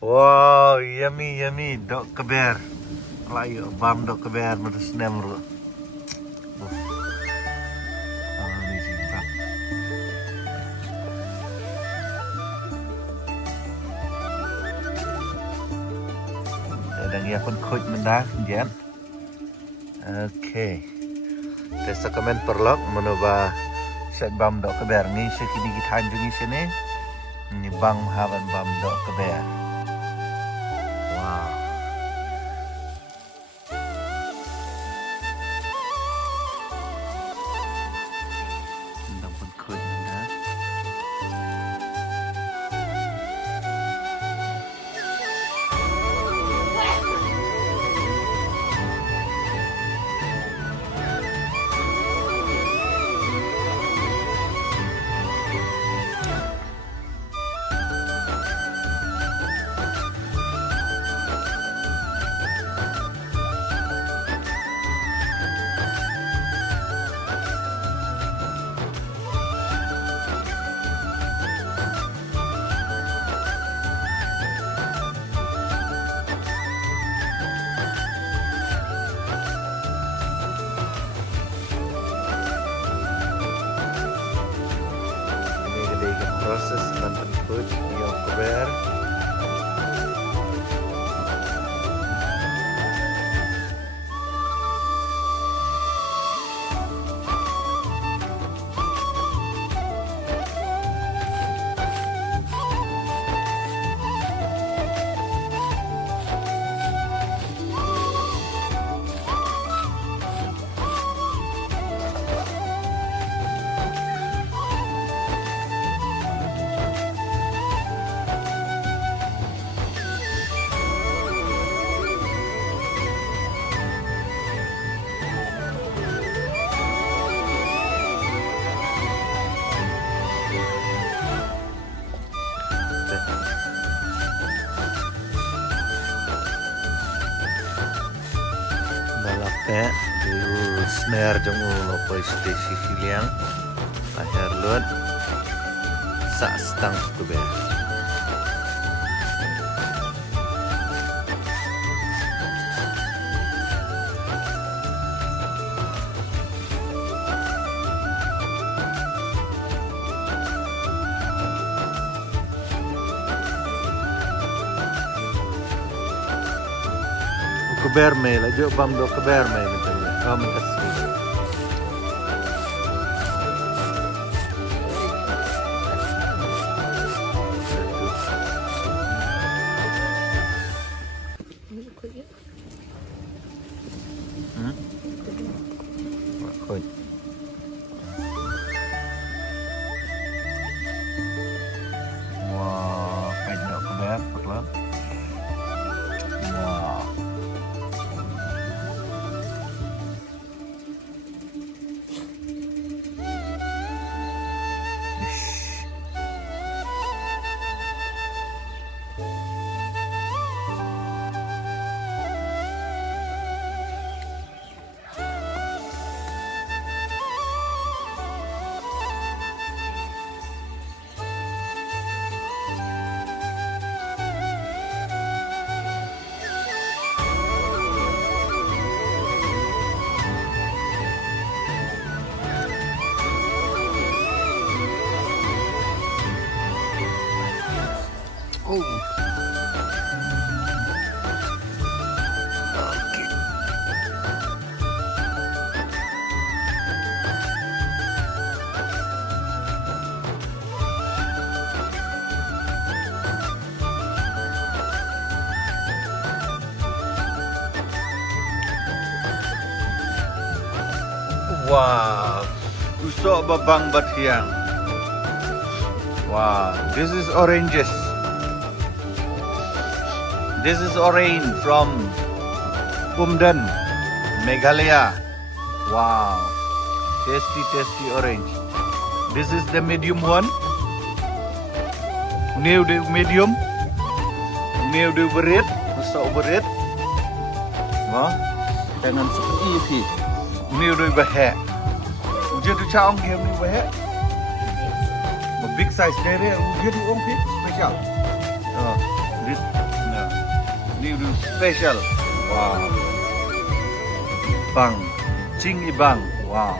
Wow, yummy, yummy. Dok keber. Layu bam dok keber medus nemru. Amazing bam. Dan ya pun coach mendah, jen. Okay. Tesa komen perlok menubah set bam dok keber ni sekini kita anjungi sini. Ni bang haban bam dok keber. Wow. Tentang pun coach mendah. Proses mantan coach yang keber. Nalape di snare jong lopo stasi siliang akhir luat sak stang kube. Keber me la jo bam do keber me macam ni. Kamu asli. Koi. Wah, kain do keber perlu. Wow. Oh. Okay. Wow, usok babang batiang. Wow, this is oranges. This is orange from Pumdan, Meghalaya. Wow, tasty orange. This is the medium one. New the medium. New the berit, usok berit. Wah, dengan seperti ini. New the bahaya. Ujung tu caong game ni bahaya. Big size dari ujung tu ongkit special. This special. Wow. Bang. Jing ibang. Wow.